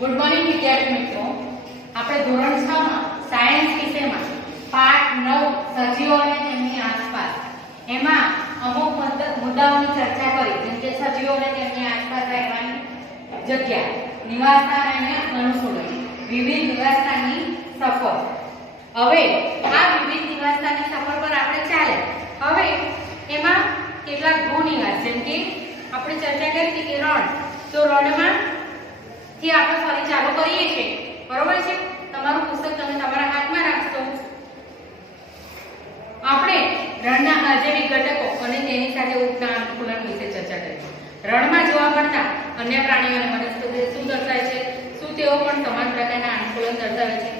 Good morning વિદ્યાર્થી મિત્રો, આપણે ધોરણ 6 માં સાયન્સ વિષયમાં પાઠ 9 સજીવો અને તેમની આસપાસ એમાં અમુક મુદ્દાઓની ચર્ચા કરી, જેમ કે સજીવો અને તેમની આસપાસ રહેવાની જગ્યા, નિવાસસ્થાન અને અનુકૂલન, વિવિધ નિવાસસ્થાનની સફર. હવે આ વિવિધ નિવાસસ્થાનની સફર પર આપણે ચાલે. હવે એમાં કેટલાક ગૃહનિવાસ, જેમ કે આપણે ચર્ચા કરી હતી કે રણ, તો રણમાં થી આપણે ફરી ચાલુ કરીએ છીએ, બરોબર છે? તમારું પુસ્તક તમે તમારા હાથમાં રાખશો. આપણે રણના આજીવિક ઘટકો અને તેની સાથે ઉઠતા અનુકૂલન વિશે ચર્ચા કરી. રણમાં જોવા મળતા અન્ય પ્રાણીઓ અને વનસ્પતિઓ શું દર્શાવે છે? શું તેઓ પણ સમાન પ્રકારના અનુકૂલન દર્શાવે છે?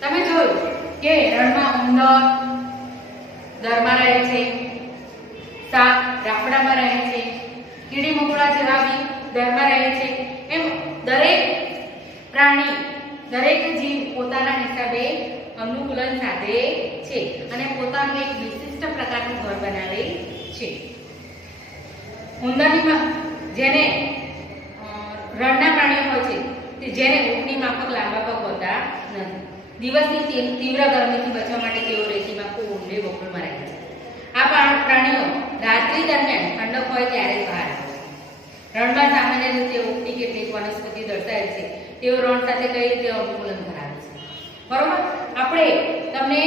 તમે જોયું કે રણમાં ઉંદર દરમાં રહે છે, સાપ રાફડામાં રહે છે, કીડી મકોડા જેવા બી દરમાં રહે છે. એમ દરેક પ્રાણી, દરેક જીવ પોતાના હિસાબે અનુકૂલન સાધે છે અને પોતાનું એક વિશિષ્ટ પ્રકારનું ઘર બનાવે છે. ઉંદરની જેને રણના પ્રાણીઓ હોય છે, જેને ઊંટની માફક લાંબા પગ હોતા નથી. દિવસની તીવ્ર ગરમીથી બચવા માટે તેઓ રેતીમાં ખૂબ ઊંડે વોકળમાં રહે છે. આ પ્રાણીઓ રાત્રિ દરમિયાન ઠંડક હોય ત્યારે જ બહાર આવે છે. રણમાં સામાન્ય રીતે ઉગતી કેટલીક વનસ્પતિ દર્શાવે છે તેઓ રણ સાથે કઈ રીતે અનુકૂલન ધરાવે છે, બરોબર? આપણે તમને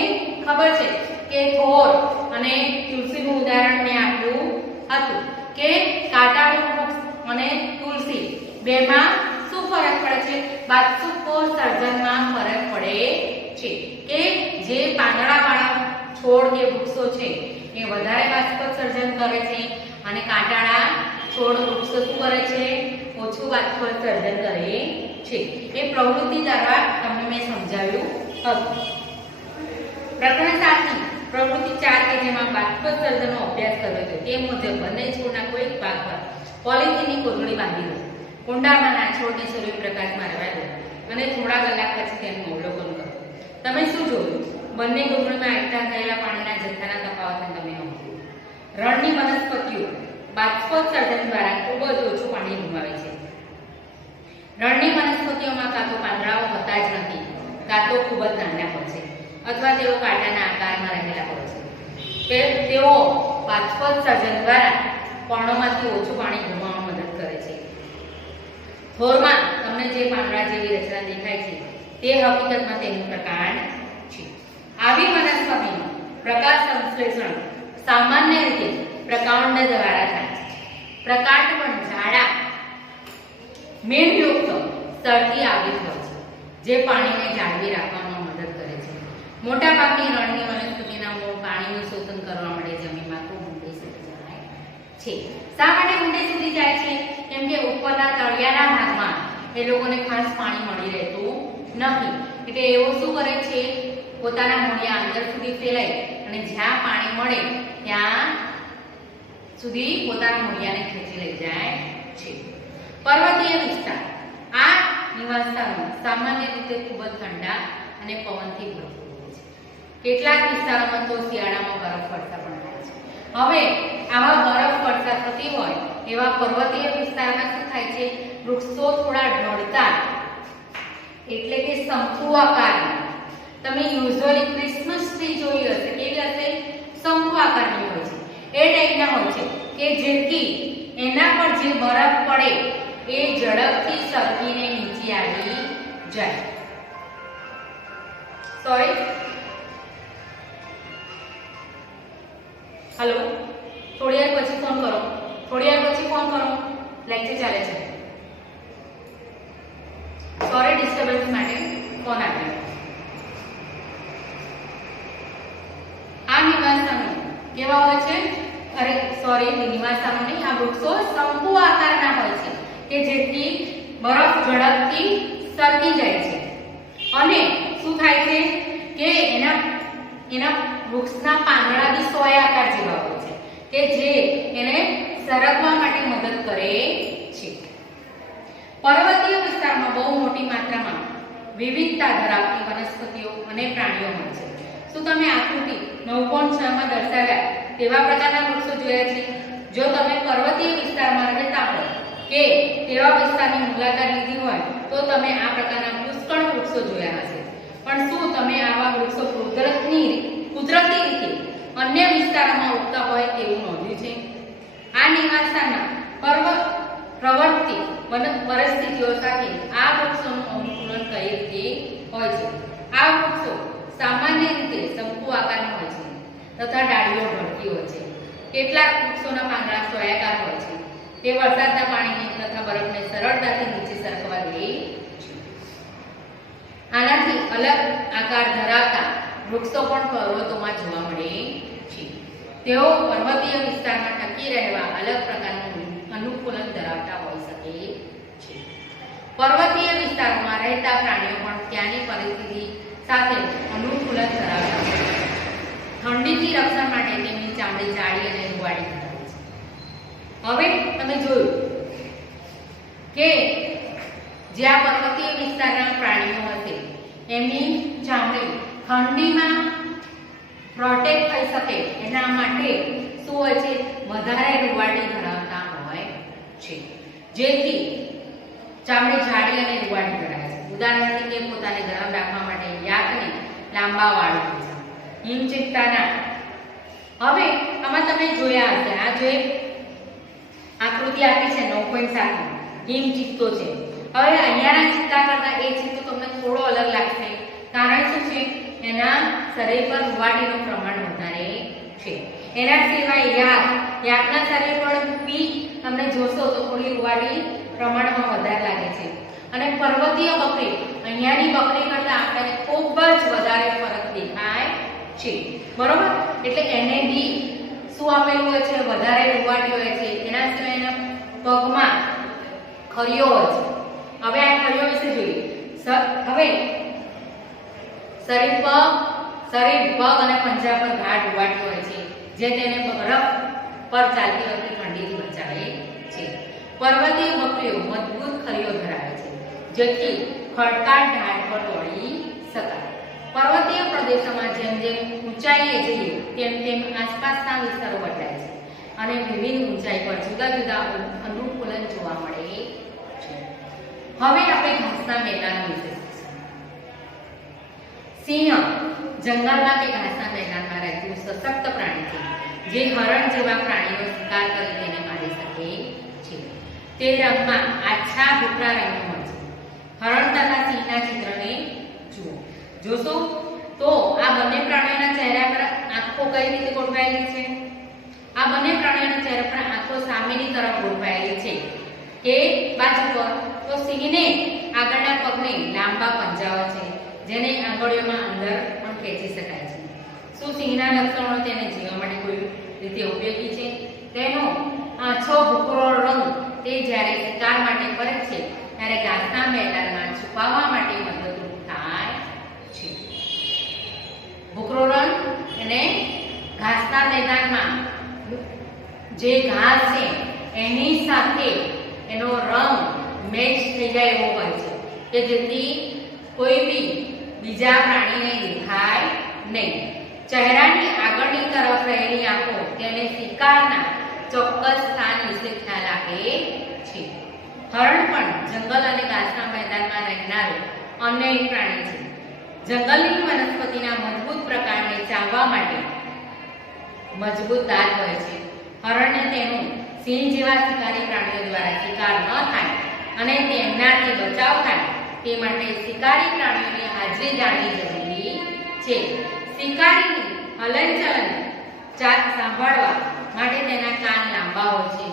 ખબર છે કે થોર અને તુલસીનું ઉદાહરણ મેં આપ્યું હતું કે કાંટાળું વૃક્ષ અને તુલસી બેમાં શું ફરક પડે છે? બાષ્પોત્સર્જનમાં ફરક પડે છે કે જે પાંદડાવાળા છોડ કે વૃક્ષો છે એ વધારે બાષ્પોત્સર્જન કરે છે અને કાંટાળા છોડ વૃક્ષો શું કરે છે? ઓછું બાષ્પોત્સર્જન કરે છે. એ પ્રવૃત્તિ દ્વારા તમને મેં સમજાવ્યું હતું. પ્રકરણ 7 ની પ્રવૃત્તિ 4 કે જેમાં બાષ્પોત્સર્જનનો અભ્યાસ કર્યો છે તે મુજબ બંને છોડના કોઈક ભાગ પર પોલિથીનની કોથળી બાંધી દો. કુંડામાંના છોડને સૂર્યપ્રકાશમાં રહેવા દો અને થોડા કલાક પછી તેનું અવલોકન કરો. તમે શું જોયું? બંને કોથળીમાં એકઠા થયેલા પાણીના જથ્થાના તફાવતને તમે નોંધો. રણની વનસ્પતિઓ બાષ્પોત્સર્જન દ્વારા ખૂબ જ ઓછું પાણી ગુમાવે છે. રણની વનસ્પતિઓમાં કાં તો પાંદડાઓ હોતા જ નથી, કાં તો ખૂબ જ નાના હોય છે, અથવા તેઓ કાંટાના આકારમાં રહેલા હોય છે. તેઓ બાષ્પોત્સર્જન દ્વારા પર્ણોમાંથી ઓછું પાણી ગુમાવવામાં મદદ કરે છે. થોરમાં તમને જે પાંદડા જેવી રચના દેખાય છે તે હકીકતમાં તેનું પ્રકાંડ છે. આવી વનસ્પતિનું પ્રકાશ સંશ્લેષણ સામાન્ય રીતે પ્રકાંડ દ્વારા થાય છે. પ્રકાંડ પણ જાડા મેણયુક્ત સ્તરથી આવૃત હોય છે, જે પાણીને જાળવી રાખવામાં મદદ કરે છે. મોટાભાગની રણની વનસ્પતિના મૂળ પાણીનું શોષણ કરવા માટે જમીનમાં ખૂબ ઊંડે સુધી જાય છે. શા માટે ઊંડે સુધી જાય છે? કેમ કે ઉપરના તળિયાના ભાગમાં એ લોકોને ખાસ પાણી મળી રહેતું નથી, એટલે એવો શું કરે છે? પોતાના મૂળિયા અંદર સુધી ફેલાય અને જ્યાં પાણી મળે ત્યાં સુધી પોતાના મૂળિયાને ખેંચી લઈ જાય છે. પર્વતીય વિસ્તાર. આ નિવાસસ્થાનો સામાન્ય રીતે ખૂબ જ ઠંડા અને પવનથી ભરપૂર હોય છે. કેટલાક વિસ્તારોમાં તો શિયાળામાં બરફવર્ષા પણ થાય છે. હવે આવા બરફવર્ષા થતી હોય એવા પર્વતીય વિસ્તારમાં શું થાય છે? વૃક્ષો થોડા ઢળતા, એટલે કે શંકુ આકારના. તમે યુઝ્યુઅલી ક્રિસમસ ટ્રી જોઈ હશે, કેવી હશે? શંકુ આકારની હોય છે. એ ટાઈપના હોય છે કે જેથી એના પર જે બરફ પડે એ ઝડપથી સરકીને નીચે આવી જાય. સોરી, હેલો, થોડી વાર પછી ફોન કરો, થોડી વાર પછી ફોન કરો, લેક્ચર ચાલે છે. સોરી ડિસ્ટર્બન્સ માટે ફોન આપ્યો. આ નિવાસસ્થાનો કેવા હોય છે? અરે સોરી, નિવાસસ્થાનો નહીં, આ વૃક્ષો શંકુ આકારના હોય છે કે જેથી બરફ ઝડપથી સરકી જાય છે. અને શું થાય છે કે એના વૃક્ષના પાંદડા બી સોય આકાર જેવા હોય છે કે જે એને સરકવા માટે મદદ કરે છે. પર્વતીય વિસ્તારમાં બહુ મોટી માત્રામાં વિવિધતા ધરાવતી વનસ્પતિઓ અને પ્રાણીઓ હોય છે. શું તમે આકૃતિ 9.6 માં દર્શાવ્યા તેવા પ્રકારના વૃક્ષો જોયા છે? જો તમે પર્વતીય વિસ્તારમાં રહેતા હો કે તેવા વિસ્તારની મુલાકાત લીધી હોય તો તમે આ પ્રકારના પુષ્કળ વૃક્ષો જોયા હશે. પણ શું તમે આવા વૃક્ષો કુદરતી રીતે અન્ય વિસ્તારોમાં ઉગતા હોય તેવું નોંધ્યું છે? આ નિવાસસ્થાનના પ્રવર્તી પરિસ્થિતિઓ સાથે આ વૃક્ષોનું અનુકૂલન કઈ રીતે હોય છે? આ વૃક્ષો સામાન્ય રીતે શંકુ આકારના હોય છે તથા ડાળીઓ ઢળતી હોય છે. કેટલાક વૃક્ષોના પાંદડા સોયાકાર હોય છે. તે વરસાદના પાણીને તથા બરફને સરળતાથી નીચે સરકવા દે છે. આનાથી અલગ આકાર ધરાવતા વૃક્ષો પણ પર્વતોમાં જોવા મળે છે. તેઓ પર્વતીય વિસ્તારમાં ટકી રહેવા અલગ પ્રકારનું અનુકૂલન ધરાવતા હોઈ શકે છે. પર્વતીય વિસ્તારોમાં રહેતા પ્રાણીઓ પણ ત્યાંની પરિસ્થિતિ સાથે અનુકૂલન ધરાવતા હોય છે. ઠંડીથી રક્ષણ માટે તેમની ચામડી જાડી અને રૂવાળી ધરાવે છે. હવે તમે જોયું કે જ્યાં પર્વતીય વિસ્તારના પ્રાણીઓ હશે એમની ચામડી ઠંડીમાં પ્રોટેક્ટ થઈ શકે એના માટે શું હોય છે? વધારે રૂવાટી ધરાવતા હોય છે, જેથી ચામડી જાડી અને રૂવાટી ધરાવે છે. ઉદાહરણ તરીકે પોતાને ગરમ રાખવા માટે યાકને લાંબા વાળ હોય છે. હિમચિત્તાના હવે આમાં તમે જોયા હશે, આ જે આકૃતિ આપી છે 9.7 હિમચિત્તો છે. હવે અહીંયાના ચિત્તા કરતા એ ચિત્તો તમને થોડો અલગ લાગશે. કારણ શું છે? એના શરીર પર રૂવાટીનું પ્રમાણ વધારે છે. એના સિવાય યાકના શરીર પર બી તમને જોશો તો થોડી રૂવાટી પ્રમાણમાં વધારે લાગે છે. અને પર્વતીય બકરી અહીંયાની બકરી કરતા આપણને ખૂબ જ વધારે ફરક દેખાય છે. બરોબર? એટલે એને બી શું આપેલું હોય છે? વધારે રૂવાટી હોય છે. એના સિવાય એના પગમાં ખરીઓ હોય છે. હવે આ ખરીઓ વિશે જોઈએ. હવે શરીર પગ અને પંજા પર ગાઢ રૂવાટી હોય છે, જે તેને બરફ પર ચાલતી વખતે ઠંડીથી બચાવે છે. પર્વતીય બકરીઓ મજબૂત ખરીઓ ધરાવે છે, જેથી ખડકાળ ઢાળ પર દોડી શકાય. પર્વતીય પ્રદેશોમાં જેમ જેમ ઊંચાઈએ જઈએ તેમ તેમ આસપાસના વિસ્તારો બદલાય છે અને વિવિધ ઊંચાઈ પર જુદા જુદા અનુકૂલન જોવા મળે છે. હવે આપણે ઘાસના મેદાનો વિશે શીખીશું. સિંહ જંગલમાં કે ઘાસના મેદાનમાં રહેતું સશક્ત પ્રાણી છે, જે હરણ જેવા પ્રાણીનો શિકાર કરી તેને મારી શકે છે. તે રંગમાં આછા ભૂખરા રંગનો હોય છે. હરણ તથા સિંહના ચિત્રને જુઓ. જોશો તો આ બંને પ્રાણીઓના ચહેરા પર આંખો કઈ રીતે ગોઠવાયેલી છે? આ બંને પ્રાણીઓના ચહેરા પર આંખો સામેની તરફ ગોઠવાયેલી છે કે બાજુ પર? તો સિંહને આગળના પગને લાંબા પંજાઓ છે, જેને આંગળીઓમાં અંદર પણ ખેંચી શકાય છે. શું સિંહના લક્ષણો તેને જીવવા માટે કોઈ રીતે ઉપયોગી છે? તેનો આછો ભૂખરો રંગ તે જ્યારે શિકાર માટે કરે છે ત્યારે ઘાસના મેદાનમાં છુપાવવા માટે મદદરૂપ થાય છે. ભૂખરો રંગ અને ઘાસના મેદાનમાં જે ઘાસ છે એની સાથે એનો રંગ મેચ થઈ જાય એવો હોય છે, કે જેથી કોઈ બી બીજા પ્રાણીને દેખાય નહીં. ચહેરાની આગળની તરફ રહેલી આંખો તેને શિકારના ચોક્કસ સ્થાન વિશે ખ્યાલ આપે છે. હરણ પણ જંગલ અને ઘાસના મેદાનમાં રહેનારું અન્ય એક પ્રાણી છે. જંગલની વનસ્પતિના મજબૂત પ્રકારને ચાવવા માટે મજબૂત દાંત હોય છે. હરણને તેનું સિંહ જેવા શિકારી પ્રાણીઓ દ્વારા શિકાર ન થાય અને તેમનાથી બચાવ થાય તે માટે શિકારી પ્રાણીઓની હાજરી જાણવી જરૂરી છે. શિકારીની હલનચલન સાંભળવા માટે તેના કાન લાંબા હોય છે.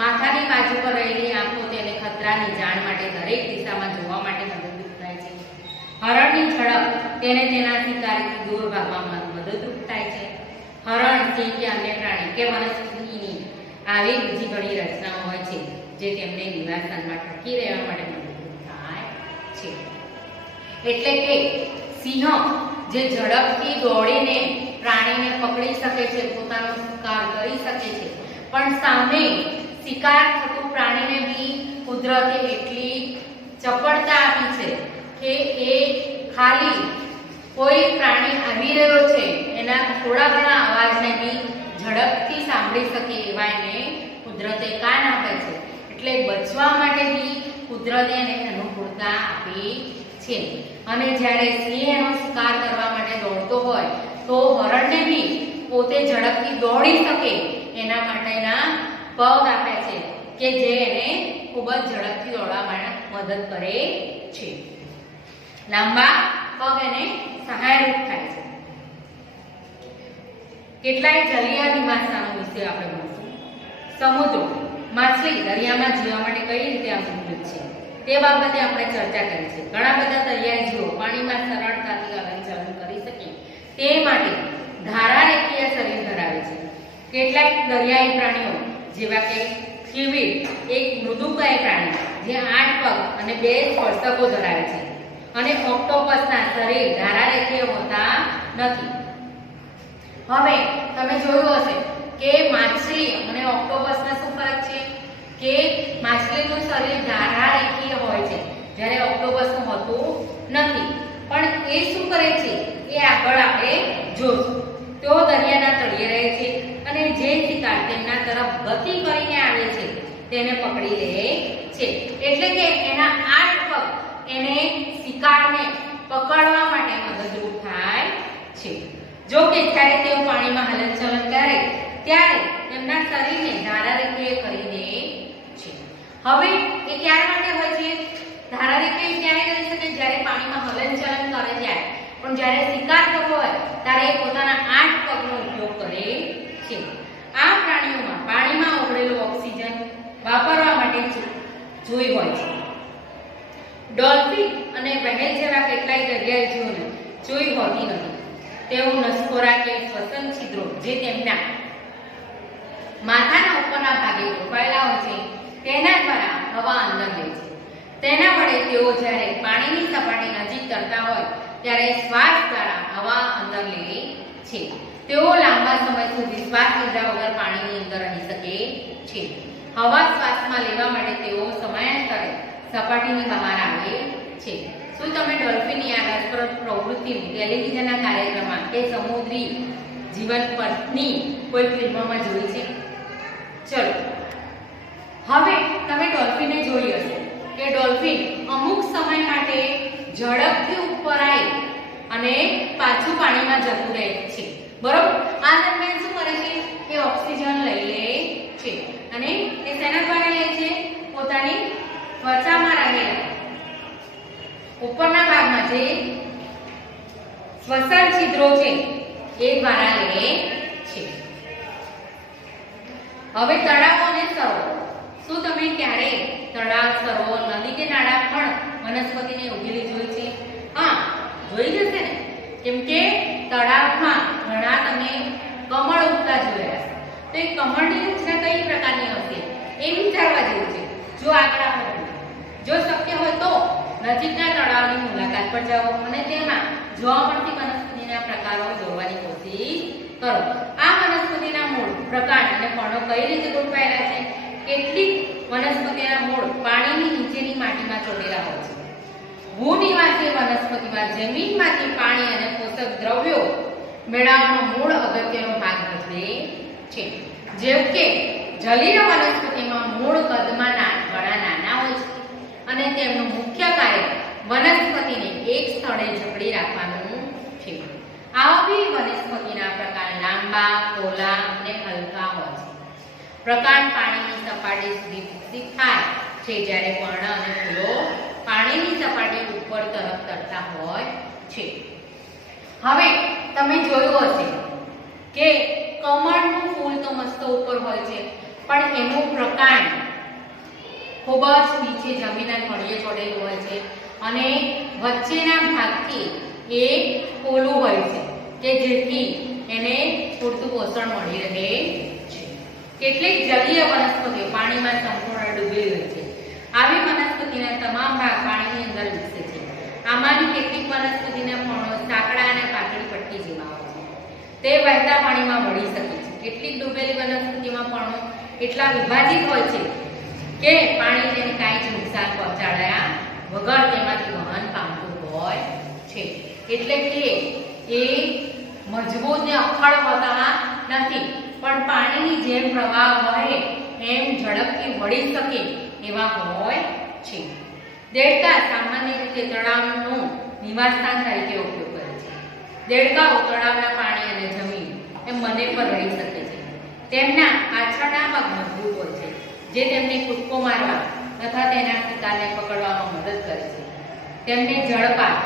માથાની બાજુ પર રહેલી આંખો તેને ખતરાની જાણ માટે દરેક દિશામાં જોવા માટે મદદરૂપ થાય છે. હરણની ઝડપ તેને તેના શિકારીથી દૂર ભાગવામાં મદદરૂપ થાય છે. હરણ, સિંહ કે અન્ય પ્રાણી કે વનસ્પતિની આવી બીજી ઘણી રચનાઓ હોય છે જે તેમને નિવાસસ્થાનમાં ટકી રહેવા માટે મદદરૂપ થાય છે. એટલે કે સિંહ જે ઝડપથી દોડીને પ્રાણીને પકડી શકે છે, પોતાનો શિકાર કરી શકે છે, પણ સામે શિકાર થતું પ્રાણીને બી કુદરતે એટલી ચપળતા આપી છે કે એ ખાલી કોઈ પ્રાણી આવી રહ્યો છે એના થોડા ઘણા અવાજને બી ઝડપથી સાંભળી શકે એવા એને કુદરતે કાન આપે છે. એટલે બચવા માટે બી કુદરતે એને અનુકૂળતા આપી છે. અને જ્યારે સિંહ એનો શિકાર કરવા માટે દોડતો હોય તો હરણને બી પોતે ઝડપથી દોડી શકે એના માટેના પગ આપે છે કે જે એને ખૂબ જ ઝડપથી દોડવા માટે મદદ કરે છે. લાંબા પગ એને સહાયરૂપ થાય છે. કેટલાય જલીય નિવાસસ્થાનો વિશે આપણે ભણીશું. સમુદ્રો, માછલી દરિયામાં જીવવા માટે કઈ રીતે અનુકૂળ છે તે બાબતે આપણે ચર્ચા કરી છે. ઘણા બધા દરિયાઈ જીવો પાણીમાં સરળતાથી હલનચલન કરી શકે તે માટે ધારારેખીય શરીર ધરાવે છે. કેટલાક દરિયાઈ પ્રાણીઓ જેવા કે કીવીડ એક મૃદુકાય પ્રાણી જે 8 પગ અને 2 સ્પર્શકો ધરાવે છે. અને ઓક્ટોપસના શરીર ધારારેખીય હોતા નથી. હવે તમે જોયું હશે કે માછલી અને ઓક્ટોપસમાં શું ફરક છે કે માછલીનું શરીર ધારારેખીય હોય છે જ્યારે ઓક્ટોપસનું હોતું નથી. પણ એ શું કરે છે એ આગળ આપણે જોશું. તેઓ દરિયાના તળિયે રહે છે અને જે શિકાર તેમના તરફ ગતિ કરીને આવે છે તેને પકડી લે છે. એટલે કે એના 8 પગ એને શિકારને પકડવા માટે મદદરૂપ થાય છે. જો કે જ્યારે તેઓ પાણીમાં હલનચલન કરે ત્યારે તેમના શરીરને ધારારેખીય કરી દે છે. હવે એ ક્યારે માટે હોય છે? ધારારેખીય ક્યારે કરી શકે? જ્યારે પાણીમાં હલનચલન કરે ત્યારે. પણ જ્યારે શિકાર કરવો હોય ત્યારે એ પોતાના 8 પગનો ઉપયોગ કરે છે. આ પ્રાણીઓમાં પાણીમાં ઓગળેલું ઓક્સિજન વાપરવા માટે જોઈ હોય છે. ડોલ્ફિન અને વહેલ જેવા કેટલાય દરિયાઈ જીવોને જોઈ હોતી નથી. તેઓ નસકોરા કે શ્વસન છિદ્રો જે તેમના માથાના ઉપરના ભાગે ગોઠવાયેલા હોય છે તેના દ્વારા હવા અંદર લે છે. તેના વડે તેઓ જ્યારે પાણીની સપાટી નજીક તરતા હોય ત્યારે શ્વાસ દ્વારા હવા અંદર લે છે. તેઓ લાંબા સમય સુધી શ્વાસ લીધા વગર પાણીની અંદર રહી શકે છે. હવા શ્વાસમાં લેવા માટે તેઓ સમયાંતરે સપાટીની બહાર આવે છે. શું તમે ડોલ્ફિનની આ રસપ્રદ પ્રવૃત્તિ ટેલિવિઝનના કાર્યક્રમમાં કે સમુદ્રી જીવન પરની કોઈ ફિલ્મમાં જોઈ છે? ચલો હવે તમે ડોલ્ફિનને જોઈ હશે કે ડોલ્ફિન અમુક સમય માટે ઝડપથી ઉપર આવી અને પાછું પાણીમાં જતું રહે છે. બરોબર? આ દરમિયાન શું કરે છે કે ઓક્સિજન લઈ લે છે. અને એ શેના દ્વારા લે છે? પોતાની ત્વચામાં રહેલા ઉપરના ભાગમાં જે શ્વસન છિદ્રો છે એ દ્વારા લે છે. હવે તળાવો અને સરોવર. શું તમે ક્યારે તળાવ, સરોવર, નદી કે નાળા પણ વનસ્પતિને ઉગેલી જોઈ છે? હા, જોઈ જશે ને. કેમ કે તળાવમાં ઘણા તમે કમળ ઉગતા જોયા હશે. તો એ કમળની રચના કઈ પ્રકારની હશે એ વિચારવા જેવું છે. જો આગળ આપણે જો શક્ય હોય તો નજીકના તળાવની મુલાકાત પર જાઓ અને તેમાં જોવા મળતી વનસ્પતિના પ્રકારો જોવાની કોશિશ કરો. આ વનસ્પતિના મૂળ, પ્રકાંડ અને પર્ણો કઈ રીતે ગોઠવાયેલા છે? કેટલીક વનસ્પતિના મૂળ પાણીની નીચેની માટીમાં ચોટેલા હોય છે. ભૂનિવાસી વનસ્પતિમાં જમીનમાંથી પાણી અને પોષક દ્રવ્યો મેળવવામાં મૂળ અગત્યનો ભાગ ભજવે છે. જેમ કે જલીય વનસ્પતિમાં મૂળ કદમાં ઘણા નાના હોય છે અને તેમનું મુખ્ય કાર્ય વનસ્પતિને એક સ્થળે જકડી રાખવાનું છે. આવી વનસ્પતિના પ્રકાર લાંબા, પહોળા અને હલકા હોય છે. પ્રકાંડ પાણીની સપાટી સુધી વિકસિત થાય છે જ્યારે પર્ણ અને ફૂલો પાણીની સપાટી ઉપર તરફ તરતા હોય છે. હવે તમે જોયું હશે કે કમળનું ફૂલ તો મસ્ત ઉપર હોય છે પણ એનું પ્રકાંડ ખૂબ જ નીચે જમીનના તળિયે ચોટેલું હોય છે અને વચ્ચેના ભાગથી એ પોલું હોય છે કે જેથી એને પૂરતું પોષણ મળી રહે છે. કેટલીક જલીય વનસ્પતિઓ પાણીમાં સંપૂર્ણ ડૂબેલી હોય છે. આવી વનસ્પતિના તમામ ભાગ પાણીની અંદર વિકસે છે. આમાંની કેટલીક વનસ્પતિના પર્ણો સાંકડા અને પાતળી પટ્ટી જેવા હોય છે. તે વહેતા પાણીમાં વળી શકે છે. કેટલીક ડૂબેલી વનસ્પતિમાં પર્ણો એટલા વિભાજિત હોય છે કે પાણી તેને કાંઈ જ નુકસાન પહોંચાડ્યા વગર તેમાંથી વહન પામતું હોય છે. એટલે કે એ મજબૂત ને અખડ હોતા નથી પણ પાણીની જેમ પ્રવાહ વહે એમ ઝડપથી વળી શકે એવા હોય છે. દેડકા સામાન્ય રીતે તળાવનું નિવાસસ્થાન તરીકે ઉપયોગ કરે છે. દેડકાઓ તળાવના પાણી અને જમીન એમ બંને પર રહી શકે છે. તેમના પાછળના પગ મજબૂત હોય છે, જે તેમને કૂદકો મારવા તથા તેના શિકારને પકડવામાં મદદ કરે છે. તેમને જળપાત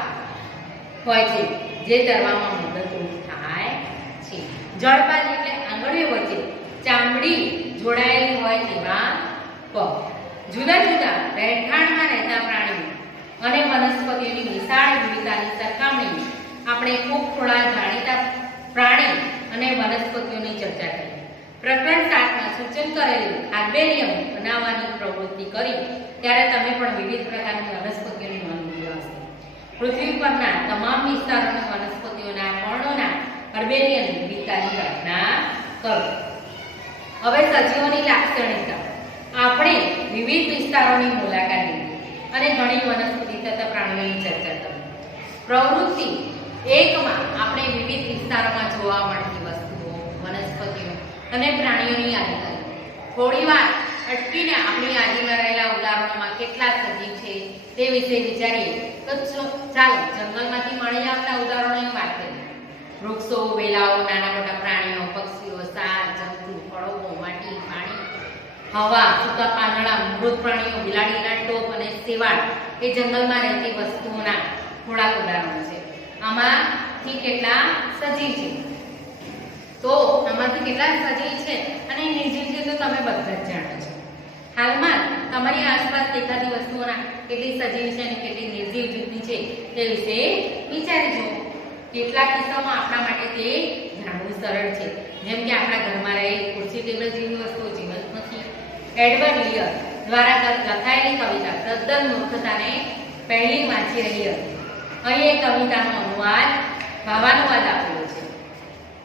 હોય છે, જે તરવામાં મદદરૂપ થાય છે. જળપાત એટલે આંગળીઓ વચ્ચે ચામડી જોડાયેલી હોય તેવા પગ. જુદા જુદા રહેઠાણમાં રહેતા પ્રાણીઓ અને વનસ્પતિઓની વિશાળ વિવિધતાની સરખામણી આપણે ખૂબ થોડા જાણીતા પ્રાણી અને વનસ્પતિઓની ચર્ચા કરી. પ્રકરણ 7માં સૂચન કરેલું આર્બેરિયમ બનાવવાની પ્રવૃત્તિ કરી ત્યારે તમે પણ વિવિધ પ્રકારની વનસ્પતિઓની નોંધ લીધી હશે. પૃથ્વી પરના તમામ વિસ્તારોની વનસ્પતિઓના પર્ણોના આર્બેરિયમ વિવિધતાની કલ્પના કરો. હવે સજીવોની લાક્ષણિકતા. આપણે વિવિધ વિસ્તારોની મુલાકાત લીધી અને ઘણી વનસ્પતિ તથા પ્રાણીઓની ચર્ચા કરી. પ્રવૃત્તિ 1માં આપણે વિવિધ વિસ્તારોમાં જોવા મળતી વસ્તુઓ, વનસ્પતિઓ અને પ્રાણીઓની યાદી કરી. થોડીવાર અટકીને આપણી યાદીમાં રહેલા ઉદાહરણોમાં કેટલા સજીવ છે તે વિશે વિચારીએ તો ચાલો જંગલમાંથી મળી આવતા ઉદાહરણોની વાત કરીએ. વૃક્ષો, વેલાઓ, નાના મોટા પ્રાણીઓ, પક્ષીઓ, સાપ, જંતુ, ફળો, માટી, પાણી, હવા, સૂકા પાંદડા, મૃત પ્રાણીઓ, બિલાડીના ટોપ અને શેવાળ એ જંગલમાં રહેતી વસ્તુઓના થોડાક ઉદાહરણો છે. આમાંથી કેટલા સજીવ છે? તો આમાંથી કેટલા સજીવ છે અને નિર્જીવ છે તો તમે બધા જ જાણો છો. હાલમાં તમારી આસપાસ દેખાતી વસ્તુઓના કેટલી સજીવ છે અને કેટલી નિર્જીવ જૂથની છે તે વિશે વિચારી જુઓ. કેટલાક કિસ્સામાં આપણા માટે તે જાણવું સરળ છે, જેમ કે આપણા ઘરમાં રહેલી ખુરશી, ટેબલ જેવી વસ્તુઓ જીવંત નથી. એડવર્ડ લિયર દ્વારા લખાયેલી કવિતા તદ્દન મૂર્ખતાને પહેલી વાંચી રહી હતી. અહીં એક કવિતાનો અનુવાદ, ભાવાનુવાદ આપેલો છે.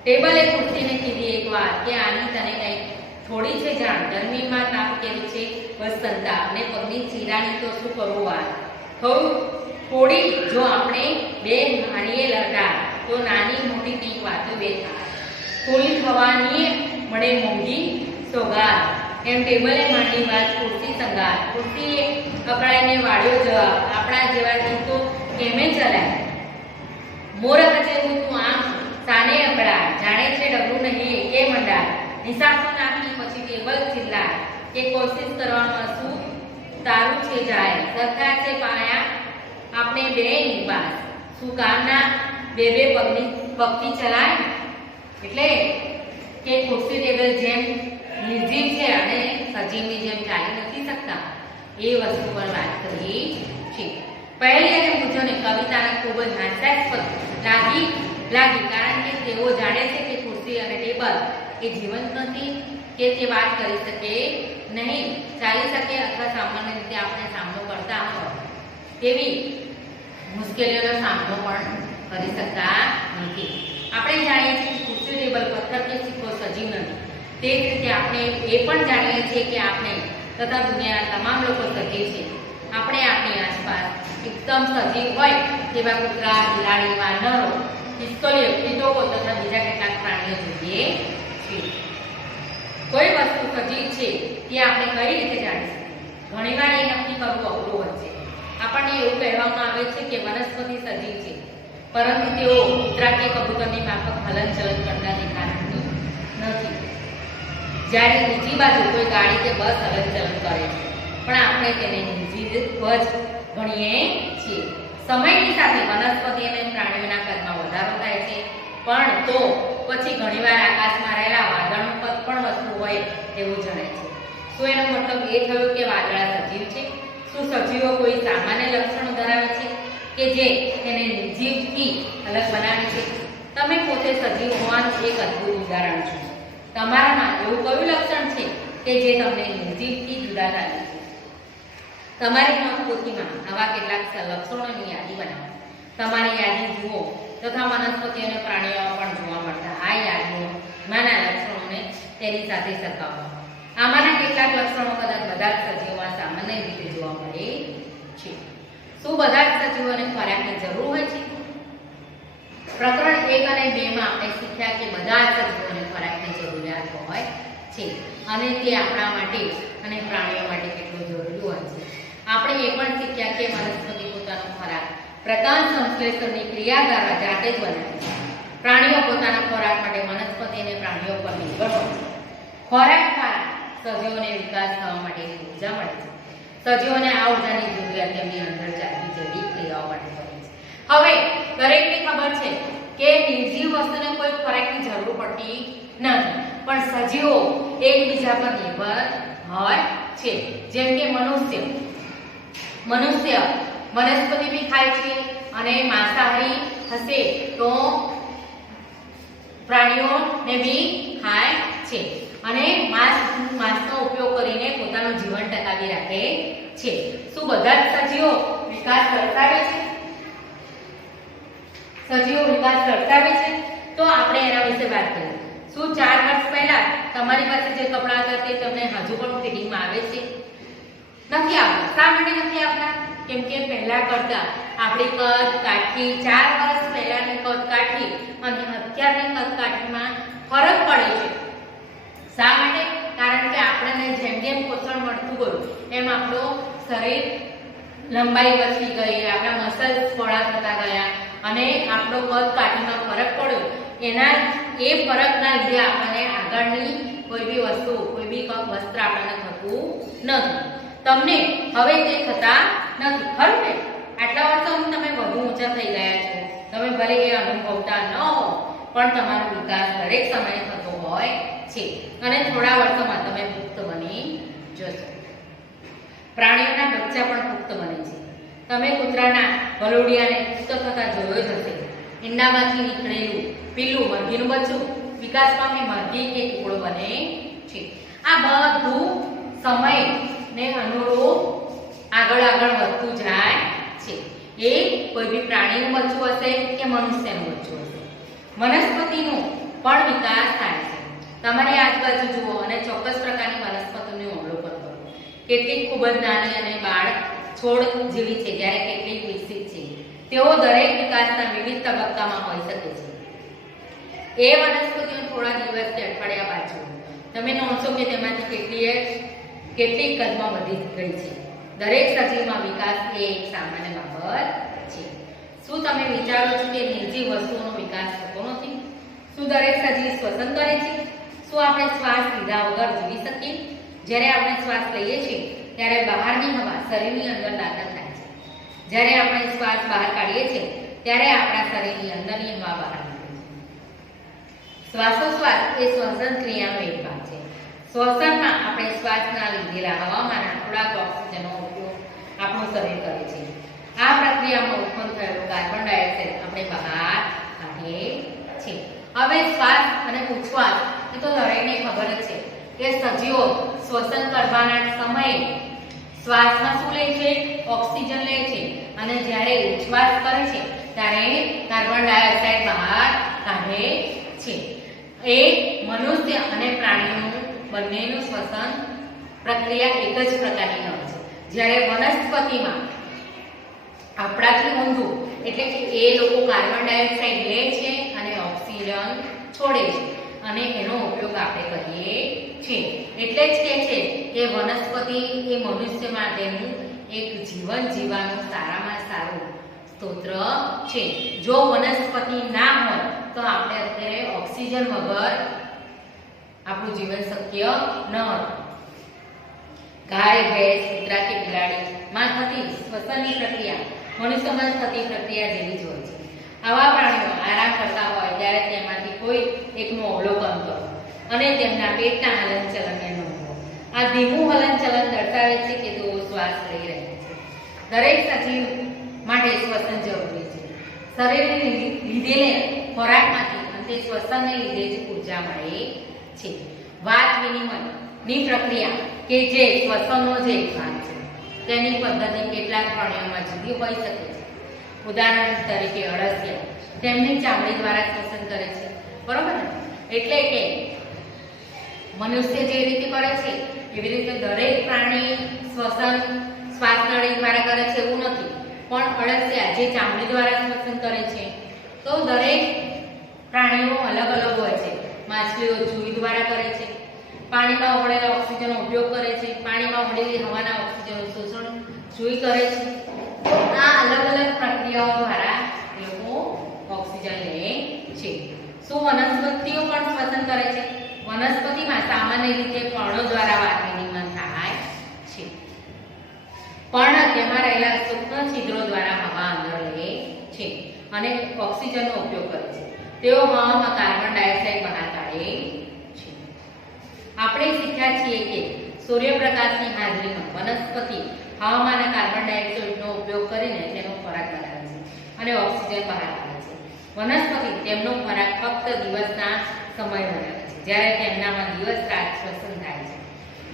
ટેબલે ખુરશીને કીધી એક વાત કે આની તને કંઈ થોડી છે જાણ. ગરમીમાં તાપ કેવું છે વસંતા અને પગની ચીરાની તો શું કરવું વાત. થોડી જો આપણે બે મારીએ લટાર તો નાની મોટી કંઈક વાતો બે થાય. ખુલ્લી થવાની મળે મોંઘી સોગાદ. એમ ટેબલે માંડી વાત ખુરશી સંગાત. ખુરશીએ અકળાઈને વાળ્યો જવાબ, આપણા જેવાથી તો કેમે ચલાય. મોરખ જેવું તું આમ સાને અકળાય, જાણે છે ડગલું નહીં કે મંડાય. નિશાસો નાખી પછી ટેબલ ચિલ્લાય કે કોશિશ કરવામાં શું તારું છે જાય. સરકાર છે પાયા આપણે બે નિવાસ, શું કામના બે બે પગથી ચલાય. એટલે કે ખુરશી ટેબલ જેમ નિર્જીવ છે અને સજીવની જેમ ચાલી નથી શકતા એ વસ્તુ પર વાત કરી છે. પહેલી અને પૂજોને કવિતાને ખૂબ જ હાસ્યાસ્પદ લાગી કારણ કે તેઓ જાણે છે કે ખુરશી અને ટેબલ એ જીવંત નથી, કે તે વાત કરી શકે નહીં, ચાલી શકે અથવા સામાન્ય રીતે આપણે સામનો કરતા હોય તેવી મુશ્કેલીઓનો સામનો પણ કરી શકતા નથી. આપણે જાણીએ છીએ કે ખુરશી, ટેબલ, પથ્થર કે સિક્કો સજીવ નથી. તે જ રીતે આપણે એ પણ જાણીએ છીએ કે આપણે તથા દુનિયાના તમામ લોકો સજીવ છે. આપણે આપણી આસપાસ એકદમ સજીવ હોય તેવા કૂતરા, બિલાડી, વાનરો, ખિસકોલીઓ, કીટકો તથા બીજા કેટલાક પ્રાણીઓ જોઈએ છીએ. કોઈ વસ્તુ સજીવ છે તે આપણે કઈ રીતે જાણી શકીએ? ઘણીવાર એ નક્કી કરવું અઘરું હોય છે. આપણને એવું કહેવામાં આવે છે કે વનસ્પતિ સજીવ છે, પરંતુ તેઓ કૂતરા કે કબૂતરની માફક હલનચલન કરતા દેખાતું નથી. જ્યારે બીજી બાજુ કોઈ ગાડી કે બસ હલનચલન કરે છે, પણ આપણે તેને નિર્જીવ જ ગણીએ છીએ. સમયની સાથે વનસ્પતિ અને પ્રાણીઓના કદમાં વધારો થાય છે, પણ તો પછી ઘણીવાર આકાશમાં રહેલા વાદળનું કદ પણ વધતું હોય તેવું જણાય છે. શું એનો મતલબ એ થયો કે વાદળા સજીવ છે? શું સજીવો કોઈ સામાન્ય લક્ષણો ધરાવે છે કે જે તેને નિર્જીવથી અલગ બનાવે છે? તમે પોતે સજીવ હોવાનું એક અદ્ભુત ઉદાહરણ છો. તમારામાં એવું કયું લક્ષણ છે કે જે તમને નિર્જીવથી જુદા લાગે છે? તમારી નોંધપોથીમાં આવા કેટલાક લક્ષણોની યાદી બનાવો. તમારી યાદી જુઓ તથા વનસ્પતિ અને પ્રાણીઓમાં પણ જોવા મળતા આ યાદીઓમાંના લક્ષણોને તેની સાથે સરખાવો. આમાંના કેટલાક લક્ષણો કદાચ બધા જ સજીવોમાં સામાન્ય રીતે જોવા મળે છે. શું બધા જ સજીવોને ખોરાકની જરૂર હોય છે? પ્રકરણ 1 અને 2 માં આપણે શીખ્યા કે બધા જ સજીવોને ખોરાકની જરૂરિયાત હોય છે અને તે આપણા માટે અને પ્રાણીઓ માટે કેટલું જરૂરી હોય છે. આપણે એ પણ શીખ્યા કે વનસ્પતિ પોતાનો ખોરાક પ્રકાંડ સંશ્લેષણની ક્રિયા દ્વારા જાતે જ બનાવે છે. પ્રાણીઓ પોતાના ખોરાક માટે વનસ્પતિ અને પ્રાણીઓ પર નિર્ભર હોય છે. ખોરાક દ્વારા સજીવોને વિકાસ થવા માટેની ઉર્જા મળે છે. સજીવોને આ ઉર્જાની જરૂરિયાત તેમની અંદર ચાલતી જૈવિક ક્રિયાઓ માટે પડે છે. હવે દરેકને ખબર છે કે નિર્જીવ વસ્તુને કોઈ ખોરાકની જરૂર પડતી નથી, પણ સજીવો એકબીજા પર નિર્ભર હોય છે. જેમ કે મનુષ્ય વનસ્પતિ બી ખાય છે અને માંસાહારી હશે તો પ્રાણીઓને બી ખાય છે અને માંસનો ઉપયોગ કરીને પોતાનું જીવન ટકાવી રાખે છે. શું બધા જ સજીવો વિકાસ દર્શાવે છે? સજીવો વિકાસ દર્શાવે છે તો આપણે એના વિશે વાત કરીએ. શું 4 વર્ષ પહેલા તમારી પાસે જે કપડાં હતા તે તમને હજુ પણ ફિટિંગમાં આવે છે? નથી આવતા. શા માટે નથી આવતા? કેમ કે પહેલા કરતા આપણી કદ કાઠી 4 વર્ષ પહેલાની કદ કાઠી અને અત્યારની કદ કાઠીમાં ફરક પડે છે. શા માટે? કારણ કે આપણને જેમ જેમ પોષણ મળતું ગયું એમ આપણું શરીર લંબાઈ વધતી ગઈ, આપણા મસલ્સ પહોળા થતા ગયા અને આપણો કદ કાઠીમાં ફરક પડ્યો. એ ફરકના લીધે આપણને આગળની કોઈ બી વસ્તુ, કોઈ બી વસ્ત્ર આપણને થતું નથી. તમને હવે તે થતા નથી, ખરું ને? આટલા વર્ષોમાં તમે વધુ ઊંચા થઈ ગયા છો. તમે ભલે એ અનુભવતા ન હો પણ તમારો વિકાસ દરેક સમયે થતો હોય છે અને થોડા વર્ષોમાં તમે પુખ્ત બની જશો. પ્રાણીઓના બચ્ચા પણ પુખ્ત બને છે. તમે કૂતરાના ભલોડિયાને પુખ્ત થતા જોયો જ હશે. ઈંડામાંથી નીકળેલું પીલું મરઘીનું બચ્ચું વિકાસ પામી મરઘી કે કુકડો બને છે. આ બધું સમયને અનુરૂપ આગળ વધતું જાય છે. એ કોઈ બી પ્રાણીનું બચ્ચું હશે કે મનુષ્યનું બચ્ચું હશે. વનસ્પતિનો પણ વિકાસ થાય છે. તમારી આજુબાજુ જુઓ અને ચોક્કસ પ્રકારની વનસ્પતિનું અવલોકન કરો. કેટલીક ખૂબ જ નાની અને બાળ છોડ જેવી છે, જ્યારે કેટલીક વિકસિત છે. તેઓ દરેક વિકાસના વિવિધ તબક્કામાં હોઈ શકે છે. એ વનસ્પતિઓ થોડા દિવસ કે અઠવાડિયા બાદ જુઓ, તમે નોંધશો કે તેમાંથી કેટલીક કદમાં વધી ગઈ છે. દરેક સજીવમાં વિકાસ એ એક સામાન્ય બાબત છે. શું તમે વિચારો છો કે નિર્જીવ વસ્તુઓનો વિકાસ થતો નથી? શું દરેક સજીવ શ્વસન કરે છે? શું આપણે શ્વાસ લીધા વગર જીવી શકીએ? જ્યારે આપણે શ્વાસ લઈએ છીએ ત્યારે બહારની હવા શરીરની અંદર દાખલ થાય છે. જ્યારે આપણે શ્વાસ બહાર કાઢીએ છીએ ત્યારે આપણા શરીરની અંદરની હવા બહાર નીકળે છે. શ્વાસોશ્વાસ એ શ્વસન ક્રિયાનો એક ભાગ છે. શ્વસનમાં આપણે શ્વાસના લીધેલા હવામાંના થોડાક ઓક્સિજનનો ઉપયોગ આપણું શરીર કરે છે. આ પ્રક્રિયામાં ઉત્પન્ન થયેલો કાર્બન ડાયોક્સાઇડ આપણે બહાર કાઢીએ છીએ. હવે શ્વાસ અને ઉચ્છ્વાસ એ તો દરેકને ખબર જ છે કે સજીવો શ્વસન કરવાના સમયે શ્વાસમાં શું લે છે? ઓક્સિજન લે છે અને જ્યારે ઉચ્છ્વાસ કરે છે ત્યારે કાર્બન ડાયોક્સાઇડ બહાર કાઢે છે. એ મનુષ્ય અને પ્રાણીઓનું બંનેનું શ્વસન પ્રક્રિયા એક જ પ્રકારની હોય છે. જ્યારે વનસ્પતિમાં આપણાથી ઊંધું, એટલે કે એ લોકો કાર્બન ડાયોક્સાઇડ લે છે અને ઓક્સિજન છોડે છે અને એનો ઉપયોગ આપણે કરીએ છીએ. એટલે જ કહે છે કે વનસ્પતિ એ મનુષ્ય માટેનું એક જીવન જીવવાનું સારામાં સારું સ્ત્રોત છે. જો વનસ્પતિ ના હોય તો આપણે અત્યારે ઓક્સિજન વગર આપણું જીવન શક્ય ન હતું. ગાય, ભેંસ, કૂતરા કે બિલાડીમાં થતી શ્વસનની પ્રક્રિયા મનુષ્યમાં થતી પ્રક્રિયા જેવી જ હોય છે. આવા પ્રાણીઓ આરામ કરતા હોય ત્યારે તેમાંથી કોઈ એકનું અવલોકન કરો અને તેમના પેટના હલનચલનને નોંધો. આ ધીમું હલનચલન દર્શાવે છે કે તેઓ શ્વાસ લઈ રહ્યા છે. દરેક સજીવ માટે શ્વસન જરૂરી છે. શરીરને લીધેલે ખોરાકમાંથી અને તે શ્વસનને લીધે જ ઉર્જા મળે છે. વાત વિનિમયની પ્રક્રિયા કે જે શ્વસનનો જે એક ભાગ છે તેની પદ્ધતિ કેટલાક પ્રાણીઓમાં જુદી હોઈ શકે છે. ઉદાહરણ તરીકે અળસિયા તેમની ચામડી દ્વારા શ્વસન કરે છે, બરોબર ને? એટલે કે મનુષ્ય જે રીતે કરે છે એવી રીતે દરેક પ્રાણી શ્વસન શ્વાસનળી દ્વારા કરે છે એવું નથી, પણ અળસિયા જે ચામડી દ્વારા શ્વસન કરે છે. તો દરેક પ્રાણીઓ અલગ અલગ હોય છે. માછલીઓ જુઈ દ્વારા કરે છે, પાણીમાં ઓગળેલા ઓક્સિજનનો ઉપયોગ કરે છે, પાણીમાં ઓગળેલી હવાના ઓક્સિજનનું શોષણ જોઈ કરે છે. આ અલગ અલગ પ્રક્રિયાઓ દ્વારા એ લોકો ઓક્સિજન લે છે. શું વનસ્પતિઓ પણ શ્વસન કરે છે? વનસ્પતિમાં સામાન્ય રીતે પર્ણો દ્વારા વાર વિનિમય થાય છે. પર્ણ તેમાં રહેલા સૂક્ષ્મ છિદ્રો દ્વારા હવા અંદર લે છે અને ઓક્સિજનનો ઉપયોગ કરે છે. તેઓ હવામાં કાર્બન ડાયોક્સાઇડ બહાર કાઢે છે. આપણે શીખ્યા છીએ કે સૂર્યપ્રકાશની હાજરીમાં વનસ્પતિ હવામાંના કાર્બન ડાયોક્સાઇડનો ઉપયોગ કરીને તેનો ખોરાક બનાવે છે અને ઓક્સિજન બહાર કાઢે છે. વનસ્પતિ તેમનો ખોરાક ફક્ત દિવસના સમય બનાવે છે, જ્યારે તેમનામાં દિવસ રાત શ્વસન થાય છે.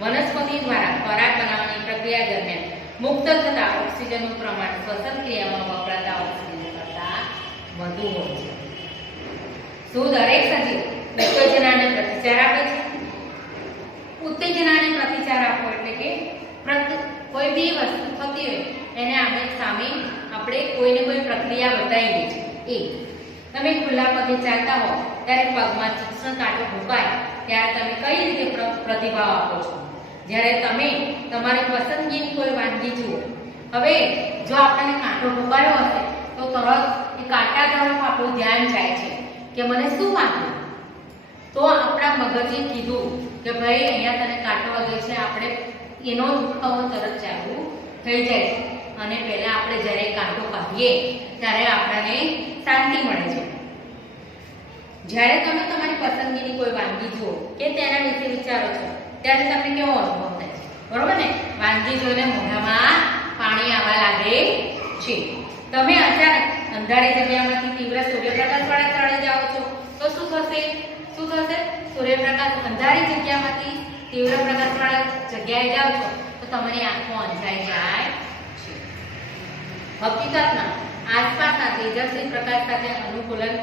વનસ્પતિ દ્વારા ખોરાક બનાવવાની પ્રક્રિયા દરમિયાન મુક્ત થતા ઓક્સિજનનું પ્રમાણ શ્વસન ક્રિયામાં વપરાતા ઓક્સિજન કરતાં વધુ હોય છે. શું દરેક સજીવ ઉત્તેજનાને પ્રતિચાર આપે છે? ઉત્તેજનાને પ્રતિચાર આપવો એટલે કે કોઈ બી વસ્તુ થતી હોય એને આપણે સામે આપણે કોઈને કોઈ પ્રક્રિયા બતાવીએ છીએ. તમે ખુલ્લા પગે ચાલતા હો ત્યારે પગમાં તીક્ષ્ણ કાંટો ઢોકાય ત્યારે તમે કઈ રીતે પ્રતિભાવ આપો છો? જ્યારે તમે તમારી પસંદગીની કોઈ વાનગી જુઓ, હવે જો આપણને કાંટો ઢોકાયો હશે તો તરત એ કાંટા તરફ આપણું ધ્યાન જાય છે કે મને શું વાંધો. તો આપણા મગજે કીધું કે ભાઈ અહીંયા તને કાંટો વાગે છે, આપણે એનો દુખાવો તરત ચાલુ થઈ જાય છે અને પહેલા આપણે જ્યારે કાંટો કાઢીએ ત્યારે આપણને શાંતિ મળે છે. જ્યારે તમે તમારી પસંદગીની કોઈ વાનગી જુઓ કે તેના વિશે વિચારો છો ત્યારે તમને કેવો અનુભવ થાય છે? બરોબર ને? વાનગી જોઈને મોઢામાં પાણી આવવા લાગે છે. તમે અચાનક અંધારી જગ્યામાંથી તીવ્ર સૂર્યપ્રકાશ વાળા સ્થળે જાઓ છો તો શું થશે? સૂર્યપ્રકાશ અંધારી જગ્યામાંથી તીવ્ર પ્રકાશ વાળા જગ્યાએ જાઓ છો તો તમારી આંખો અંજાઈ જાય છે. હકીકતમાં આસપાસના તેજસ્વી પ્રકાશ સાથે અનુકૂલન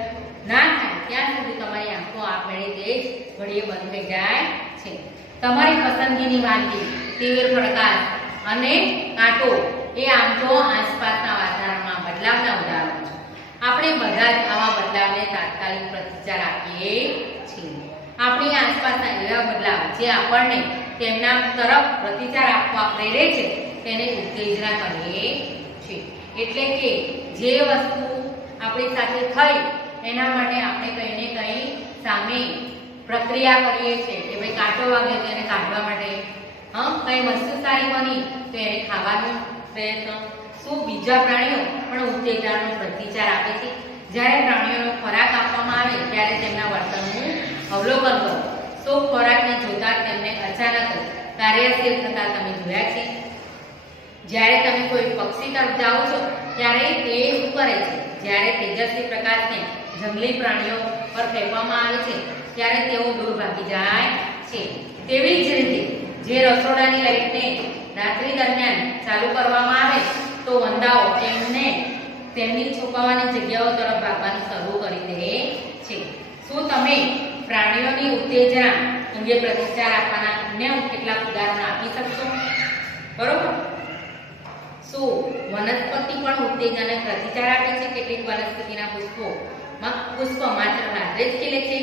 ના થાય ત્યાં સુધી તમારી આંખો આપમેળે તે જ ઘડીએ બંધ થઈ જાય છે. તમારી પસંદગીની વાનગી, તીવ્ર પ્રકાશ અને કાંટો એ આમ તો આસપાસના વાતાવરણમાં બદલાવના ઉદાહરણો છે. આપણે બધા જ આવા બદલાવને તાત્કાલિક પ્રતિચાર આપીએ છીએ. આપણી આસપાસના એવા બદલાવ જે આપણને તેમના તરફ પ્રતિચાર આપવા પ્રેરે છે તેને ઉત્તેજના કહીએ છીએ. એટલે કે જે વસ્તુ આપણી સાથે થઈ એના માટે આપણે કંઈ ને કંઈ સામે પ્રક્રિયા કરીએ છીએ કે ભાઈ કાંટો વાગે તો એને કાઢવા માટે, કંઈ વસ્તુ સારી બની તો એને ખાવાનો પ્રયત્ન. શું બીજા પ્રાણીઓ પણ ઉત્તેજનાનો પ્રતિચાર આપે છે? જ્યારે પ્રાણીઓનો ખોરાક આપવામાં આવે ત્યારે તેમના વર્તનનું અવલોકન કરો. શું ખોરાકને જોતા તેમને અચાનક કાર્યશીલ થતા તમે જોયા છે? જ્યારે તમે કોઈ પક્ષી તરફ જાઓ છો ત્યારે તે શું કરે છે? જ્યારે તેજસ્વી પ્રકાશને જંગલી પ્રાણીઓ પર ફેંકવામાં આવે છે ત્યારે તેઓ દૂર ભાગી જાય છે. તેવી જ રીતે જે રસોડાની લાઇટને રાત્રિ દરમિયાન ચાલુ કરવામાં આવે તો વંદાઓ તેમની છુપાવાની જગ્યાઓ તરફ ભાગવાનું શરૂ કરી દે છે. શું તમે પ્રાણીઓની ઉત્તેજના અંગે પ્રતિચાર આપવાના અન્ય કેટલાક ઉદાહરણો આપી શકશો? બરોબર. શું વનસ્પતિ પણ ઉત્તેજનાને પ્રતિચાર આપે છે? કેટલીક વનસ્પતિના પુષ્પ માત્ર રાત્રે જ ખીલે છે,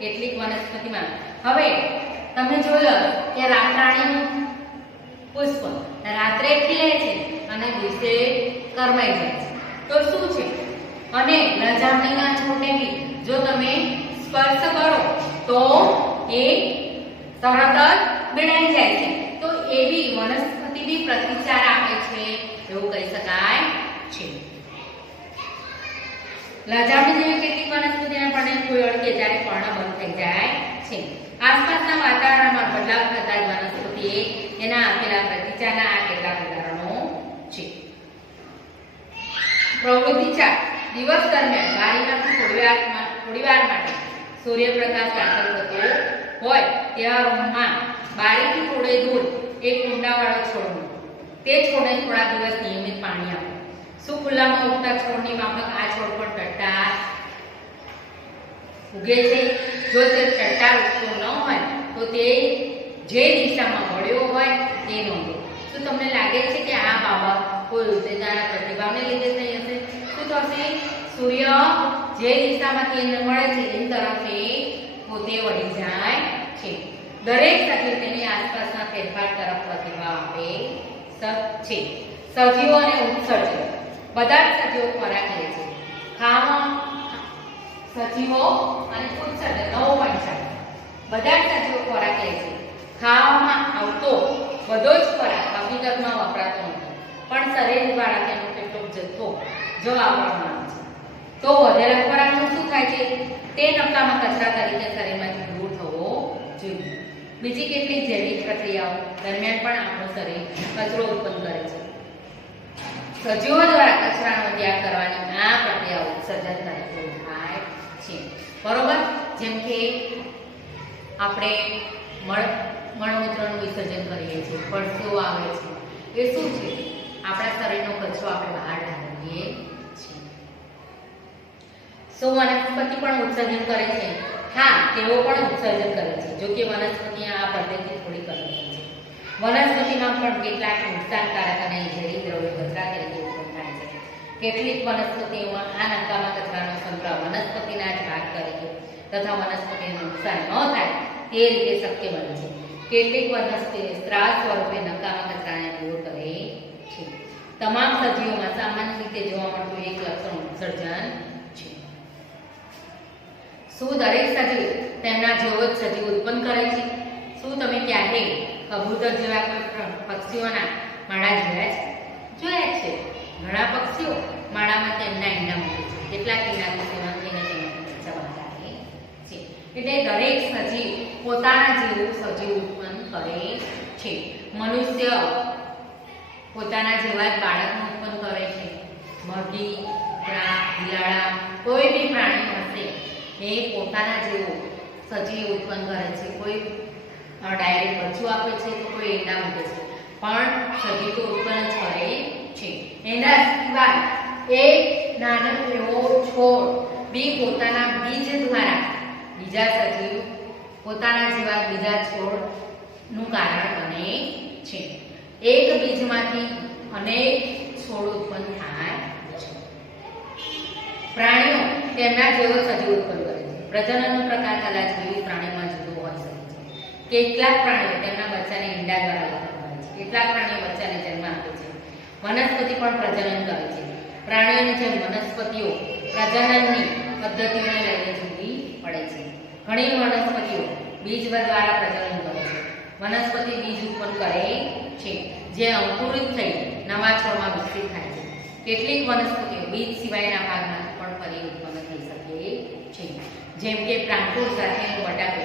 કેટલીક વનસ્પતિમાં. હવે તમે જોયો કે રાતરાણીનું પુષ્પ રાત્રે ખીલે છે અને દિવસે કરમાઈ જાય છે. તો શું છે? અને લજામણીના છોડને બી જો તમે સ્પર્શ કરો તો એ તરત જ બેડાઈ જાય છે. તો એવી વનસ્પતિ બી પ્રતિચાર આપે છે એવું કહી શકાય છે. લજામણી જેવી કેટલીક વનસ્પતિના પર્ણે કોઈ અડકે ત્યારે પર્ણ બંધ થઈ જાય છે. આસપાસના વાતાવરણમાં બદલાવ થતા જ વનસ્પતિએ એના આપેલા પ્રતિચારના આ કેટલાક ઉદાહરણો છે. પ્રવૃત્તિ 4. દિવસ દરમિયાન બારીમાંથી થોડીવાર માટે સૂર્યપ્રકાશ દાખલ થતો હોય તેવા રૂમમાં બારીથી થોડે દૂર એક કુંડાવાળો છોડ મૂકો. તે છોડને થોડા દિવસ નિયમિત પાણી આપો. શું ખુલ્લામાં ઉગતા છોડની માફક આ છોડ પર ટટ્ટાર ઉગે છે? જો તે ટટ્ટાર ઉગતો ન હોય તો તે જે દિશામાં વળ્યો હોય તે નોંધો. શું તમને લાગે છે કે આ બાબત કોઈ ઉત્તેજનાના પ્રતિભાવને લીધે થઈ હશે? શું થશે? સૂર્ય જે દિશામાંથી એને મળે છે એ તરફ એ પોતે વળી જાય છે. દરેક સજીવ તેની આસપાસના ફેરફાર તરફ પ્રતિભાવ આપે છે. સજીવો અને ઉત્સર્જન. બધા જ સજીવો ખોરાક લે છે. સજીવો અને ઉત્સર્જન 9.4. બધા જ સજીવો ખોરાક લે છે. ખાવામાં આવતો બધો જ ખોરાક હકીકતમાં વપરાતો નથી, પણ શરીરવાળા તેનો કેટલોક જથ્થો જો વાપરવામાં આવે છે તો વધેલા ખોરાકનું શું થાય છે? તે નકામા કચરા તરીકે શરીરમાંથી દૂર થવો જોઈએ. બીજી કેટલીક જૈવિક પ્રક્રિયાઓ દરમિયાન પણ આપણું શરીર કચરો ઉત્પન્ન કરે છે. સજીવો દ્વારા કચરાનો ત્યાગ કરવાની આ પ્રક્રિયા ઉત્સર્જન તરીકે થાય છે. બરોબર? જેમ કે આપણે મળમૂત્રનું વિસર્જન કરીએ છીએ, પરસેવો આવે છે, એ શું છે? આપણા શરીરનો કચરો આપણે બહાર ઢાળીએ છીએ. શું વનસ્પતિ પણ ઉત્સર્જન કરે છે? હા, તેઓ પણ ઉત્સર્જન કરે છે. જો કે વનસ્પતિ આ પદ્ધતિ થોડી અલગ છે. વનસ્પતિમાં પણ કેટલાક નુકસાનકારક અને ઝેરી દ્રવ્યો કચરા તરીકે ઉત્પન્ન થાય છે. કેટલીક વનસ્પતિઓમાં આ નકામા કચરાનો સંગ્રહ વનસ્પતિના જ ભાગ તરીકે તથા વનસ્પતિને નુકસાન ન થાય તે રીતે શક્ય બને છે. કેટલીક વનસ્પતિ સ્ત્રાવ સ્વરૂપે નકામા કચરાને દૂર કરે છે. તમામ સજીવોમાં સામાન્ય રીતે જોવા મળતું એક લક્ષણ ઉત્સર્જન છે. શું દરેક સજીવ તેમના જેવો જ સજીવ ઉત્પન્ન કરે છે? શું તમે ક્યારેય કબૂતર જેવા કોઈ પક્ષીઓના માળા જોયા છે? જોયા છે. ઘણા પક્ષીઓ માળામાં તેમના ઈંડા મૂકે છે. કેટલાક ઈંડાનું સેવન થઈને તેમાંથી બચ્ચા બહાર આવે છે. એટલે દરેક સજીવ પોતાના જેવું સજીવ ઉત્પન્ન કરે છે. મનુષ્ય પોતાના જેવા જ બાળકનું ઉત્પન્ન કરે છે. મરઘી, બિલાડા, કોઈ બી પ્રાણી હશે એ પોતાના જેવું સજીવ ઉત્પન્ન કરે છે. કોઈ ડાયરેક્ટ બચ્ચું આપે છે તો કોઈ ઈંડા મૂકે છે, પણ સજીવ તો ઉત્પન્ન જ કરે છે. એના સિવાય એક નાનો એવો છોડ બી પોતાના બીજ દ્વારા બીજા સજીવ પોતાના જેવા બીજા છોડનું કારણ બને છે. એક બીજમાંથી અનેક છોડ ઉત્પન્ન થાય છે. પ્રાણીઓ તેમના જેવો સજીવ ઉત્પન્ન કરે છે. પ્રજનનનો પ્રકાર કદાચ વિવિધ પ્રાણીઓમાં જુદો હોઈ શકે છે. કેટલાક પ્રાણીઓ તેમના બચ્ચાને ઈંડા દ્વારા ઉત્પન્ન કરે છે. કેટલાક પ્રાણીઓ બચ્ચાને જન્મ આપે છે. વનસ્પતિ પણ પ્રજનન કરે છે. પ્રાણીઓની જેમ વનસ્પતિઓ પ્રજનનની પદ્ધતિઓને લઈને જુદી પડે છે. ઘણી વનસ્પતિઓ બીજ દ્વારા પ્રજનન કરે છે. વનસ્પતિ બીજ ઉત્પન્ન કરે છે જે અંકુરિત થઈ નવા છોડમાં વિકસિત થાય છે. કેટલીક વનસ્પતિઓ બીજ સિવાયના ભાગમાંથી પણ ફરી ઉત્પન્ન થઈ શકે છે. જેમ કે પ્લાન્ટોડ સાથેનો બટાકો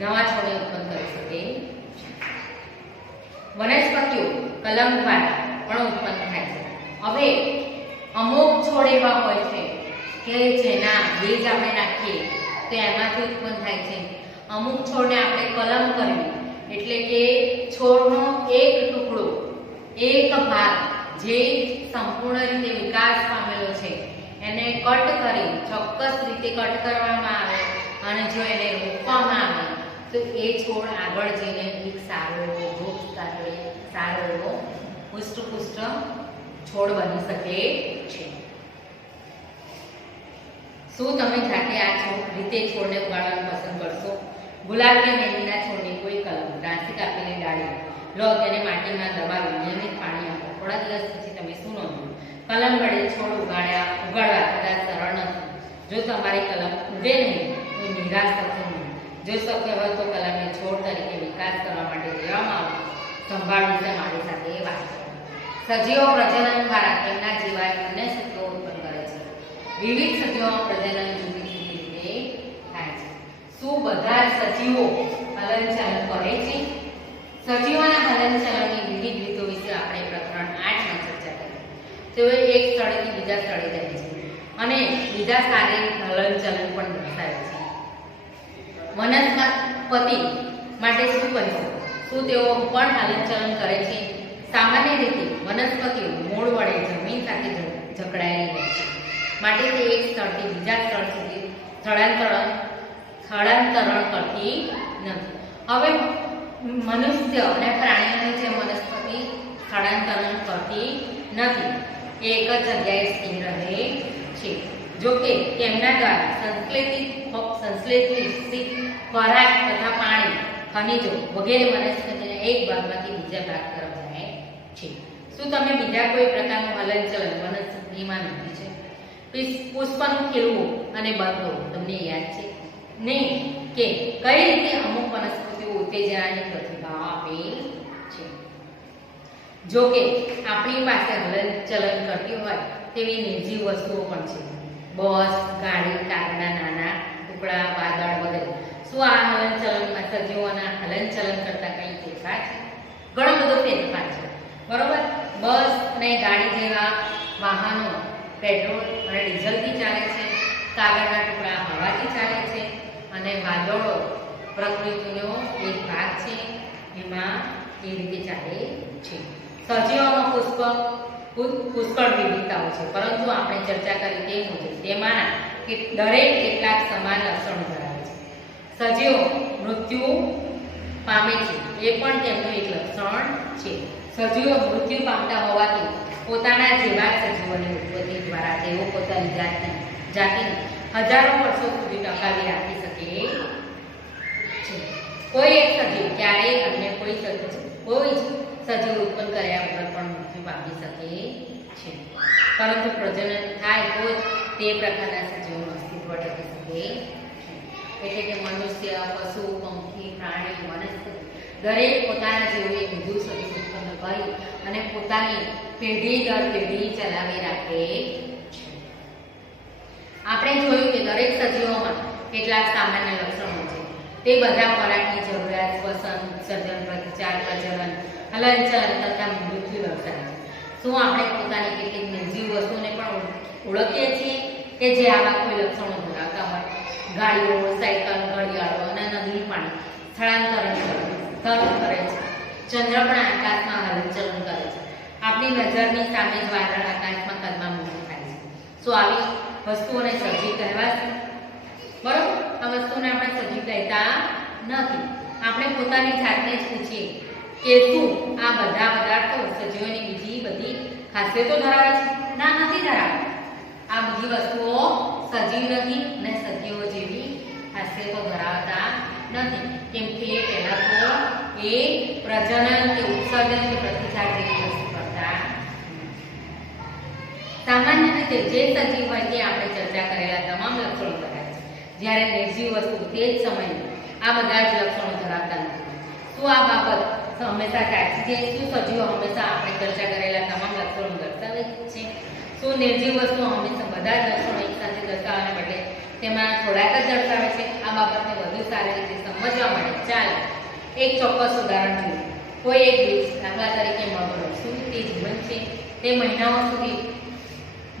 નવા છોડને ઉત્પન્ન કરી શકે છે. વનસ્પતિઓ કલમ દ્વારા પણ ઉત્પન્ન થાય છે. હવે અમુક છોડ એવા હોય છે કે જેના બીજ આપણે નાખીએ તો એમાંથી ઉત્પન્ન થાય છે. અમુક છોડને આપણે કલમ કરવી એટલે કે છોડનો એક ટુકડો, એક ભાગ જે સંપૂર્ણ રીતે વિકાસ પામેલો છે એને કટ કરી ચોક્કસ રીતે કટ કરવામાં આવે અને જો એને રોપવામાં આવે તો એ છોડ આગળ જઈને એક સારો એવો વૃક્ષ સાથે સારો એવો પુષ્ટ છોડ બની શકે છે. શું તમે જાતે આ રીતે છોડને ઉગાડવાનું પસંદ કરશો? ગુલાબ કે મહેંદીના છોડની કોઈ કલમ, ઘાસી કાપીને ડાળી લો, તેને માટીમાં દબાવી નિયમિત પાણી આપો. થોડા દિવસ પછી તમે શું નોંધ્યું? કલમ વડે છોડ ઉગાડવા કદાચ સરળ નથી. જો તમારી કલમ ઉગે નહીં તો નિરાશ થશો નહીં. જો શક્ય હોય તો કલમને છોડ તરીકે વિકાસ કરવા માટે લેવામાં આવે. સંભાળ વિશે મારી સાથે વાત કરો. સજીવો પ્રજનન દ્વારા તેમના જેવા અન્ય સજીવો ઉત્પન્ન કરે છે. વિવિધ સજીવોમાં પ્રજનન જુદી જુદી રીતે થાય છે. શું બધા જ સજીવો હલનચલન કરે છે? સજીવોના હલનચલનની વિવિધ રીતો વિશે આપણે પ્રકરણ 8 માં ચર્ચા કરી. તેઓ એક સ્થળેથી બીજા સ્થળે જાય છે અને બીજા શારીરિક હલનચલન પણ દર્શાવે છે. વનસ્પતિ માટે શું કહીશું? શું તેઓ પણ હલનચલન કરે છે? સામાન્ય રીતે વનસ્પતિઓ મૂળ વડે જમીન સાથે જકડાયેલી હોય છે, માટે તે એક સ્થળથી બીજા સ્થળ સુધી સ્થળાંતરણ કરતી નથી. હવે મનુષ્ય અને પ્રાણીઓની જેમ વનસ્પતિ સ્થળાંતરણ કરતી નથી, એ એક જ જગ્યાએ સ્થિર રહે છે. જો કે તેમના દ્વારા સંશ્લેષિત ખોરાક તથા પાણી ખનિજો વગેરે વનસ્પતિના એક ભાગમાંથી બીજા ભાગ તરફ જાય છે. શું તમે બીજા કોઈ પ્રકારનું હલનચલન વનસ્પતિમાં નોંધ્યું છે? પુષ્પનું ખીલવું અને બંધ થવું તમને યાદ છે નહીં કે કઈ રીતે અમુક વનસ્પતિઓ ઉત્તેજનાની પ્રતિભાવ આપેલ છે? જો કે આપણી પાસે હલનચલન કરતી હોય તેવી નિર્જીવ વસ્તુઓ પણ છે. બસ, ગાડી, કાગડા, નાના ટુકડા, વાદળ વગેરે. શું આ હલનચલનમાં સજીવોના હલનચલન કરતા કઈ ફેરફાર છે? ઘણો બધો ફેરફાર છે, બરોબર. બસ અને ગાડી જેવા વાહનો પેટ્રોલ અને ડીઝલથી ચાલે છે. કાગળના ટુકડા હવાથી ચાલે છે અને વાદળો પ્રકૃતિનો એક ભાગ છે, એમાં એ રીતે ચાલે છે. સજીવોમાં પુષ્કળ વિવિધતાઓ છે, પરંતુ આપણે ચર્ચા કરી તે મુજબ તેમાંના દરેક કેટલાક સમાન લક્ષણો ધરાવે છે. સજીવો મૃત્યુ પામે છે એ પણ તેમનું એક લક્ષણ છે. સજીવો મૃત્યુ પામતા હોવાથી પોતાના જેવા સજીવોની ઉત્પત્તિ દ્વારા તેઓ પોતાની જાતિને હજારો વર્ષો સુધી ટકાવી રાખી શકે છે. કોઈ એક સજીવ ક્યારેય અન્ય કોઈ સજીવ ઉત્પન્ન કર્યા વગર પણ મૃત્યુ પામી શકે છે, પરંતુ પ્રજનન થાય તો જ તે પ્રકારના સજીવોનું અસ્તિત્વ ટકી શકે છે. એટલે કે મનુષ્ય, પશુ, પંખી, પ્રાણી, વનસ્પતિ દરેક પોતાના જેવું એક વધુ સજીવ ઉત્પન્ન કરી અને પોતાની પેઢી દર પેઢી ચલાવી રાખે છે. આપણે જોયું કે દરેક સજીવોમાં કેટલાક સામાન્ય લક્ષણો છે. તે બધા ખોરાકની જરૂરિયાત, શ્વસન, ઉત્સર્જન, પ્રતિચાર, પ્રજનન, હલનચલન તથા મૃત્યુ દર્શાવે છે. શું આપણે પોતાની કેટલીક નિર્જીવ વસ્તુઓને પણ ઓળખીએ છીએ કે જે આવા કોઈ લક્ષણો ધરાવતા હોય? ગાડીઓ, સાયકલ, ઘડિયાળો અને નદી પાણી સ્થળાંતરણ કરે છે. ચંદ્ર પણ આકાશમાં હલનચલન કરે છે. આપણી નજરની સામે જ વાદળ આકાશમાં કદમાં મોટું થાય છે. શું આવી વસ્તુઓને સજીવ કહેવાશે? બરોબર, આ વસ્તુને આપણે સજીવ કહેતા નથી. આપણે પોતાની જાતને જ પૂછીએ કે શું આ બધા પદાર્થો સજીવોની બીજી બધી ખાસિયતો ધરાવે છે? ના, નથી ધરાવતા. આ બધી વસ્તુઓ સજીવ નથી અને સજીવો જેવી ખાસિયતો ધરાવતા નથી, કેમ કે પહેલા તો એ પ્રજનન કે ઉત્સર્જન કે પ્રતિચાર જેવી વસ્તુ કરતા. સામાન્ય રીતે જે સજીવ હોય તે આપણે ચર્ચા કરેલા તમામ લક્ષણો ધરાવે છે, જ્યારે નિર્જીવ વસ્તુ તે જ સમયે આ બધા જ લક્ષણો ધરાવતા નથી. શું આ બાબત હંમેશા સાચી છે? શું સજીવો હંમેશા આપણે ચર્ચા કરેલા તમામ લક્ષણો દર્શાવે છે? શું નિર્જીવ વસ્તુઓ હંમેશા બધા જ લક્ષણો એકસાથે દર્શાવવાને બદલે તેમાં થોડાક જ દર્શાવે છે? આ બાબતને વધુ સારી રીતે સમજવા માટે ચાલો એક ચોક્કસ ઉદાહરણ જોઈએ. કોઈ એક વૃક્ષ, દાખલા તરીકે મગરો, શું તે જીવન છે? તે મહિનાઓ સુધી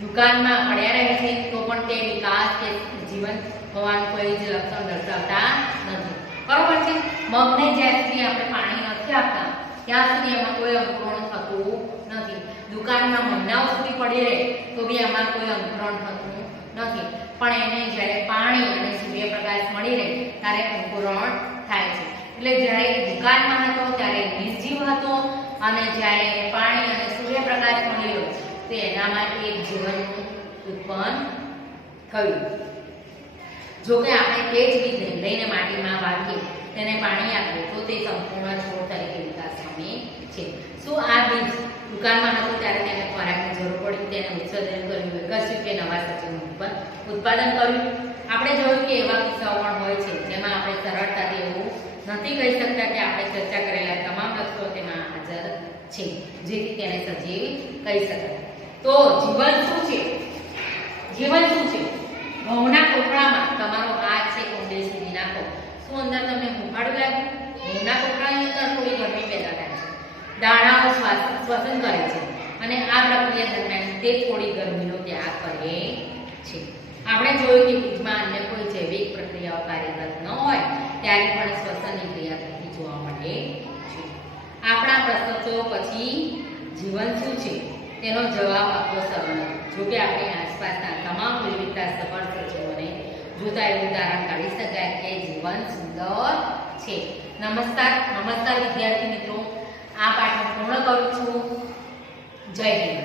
દુકાનમાં પડ્યા રહે છે તો પણ તે વિકાસ કે જીવન હોવાનું કોઈ જ લક્ષણ દર્શાવતા નથી, બરોબર છે. મગને જ્યાં સુધી આપણે પાણી નથી આપતા ત્યાં સુધી એમાં કોઈ અંકુરણ થતું નથી. દુકાનમાં મહિનાઓ સુધી પડી રહે તો બી એમાં કોઈ અંકુરણ થતું નથી, પણ એને જ્યારે પાણી અને સૂર્યપ્રકાશ મળી રહે ત્યારે અંકુરણ થાય છે. એટલે જ્યારે દુકાનમાં હતો ત્યારે નિર્જીવ હતો અને જ્યારે પાણી અને સૂર્યપ્રકાશ મળેલો તો એનામાં એક જીવન ઉત્પન્ન થયું. જો કે આપણે તે જ બીજને લઈને માટીમાં વાવીએ, તેને પાણી આપીએ તો તે સંપૂર્ણ છોડ તરીકે વિકાસ પામે છે. શું આ બીજ દુકાનમાં હતું ત્યારે તેને ખોરાકની જરૂર પડી, તેને ઉત્સર્જન કર્યું, વિકસ્યું કે નવા સજીવનું ઉત્પાદન કર્યું? આપણે જોયું કે એવા કિસ્સાઓ પણ હોય છે જેમાં આપણે સરળતાથી એવું નથી કહી શકતા કે આપણે ચર્ચા કરેલા તમામ લક્ષણો તેમાં હાજર છે, જેથી તેને સજીવ કહી શકાય. તો જીવન શું છે? જીવન શું છે? ઘઉંના કોથળામાં તમારો હાથ છે ઊંડે સુધી નાખો, શું અંદર તમને હુંફાળું લાગ્યું? ઘઉંના કોથળાની અંદર થોડી ગરમી પેદા થાય છે, દાણાઓ શ્વસન કરે છે અને આ પ્રક્રિયા દરમિયાન તે થોડી ગરમીનો ત્યાગ કરે છે. આપણે જોયું કે બીજમાં અન્ય કોઈ જૈવિક પ્રક્રિયાઓ કાર્યરત ન હોય ત્યારે પણ શ્વસનની ક્રિયા થતી જોવા મળે છે. આપણા પ્રશ્નો તો પછી જીવન શું છે તેનો જવાબ આપવો સરળ નથી. જો કે આપણી આસપાસના તમામ વિવિધતા સફળ સજીવોને જોતા એવું તારણ કાઢી શકાય કે જીવન સુંદર છે. નમસ્કાર વિદ્યાર્થી મિત્રો, આ પાઠ પૂર્ણ કરું છું. જય હિન્દ.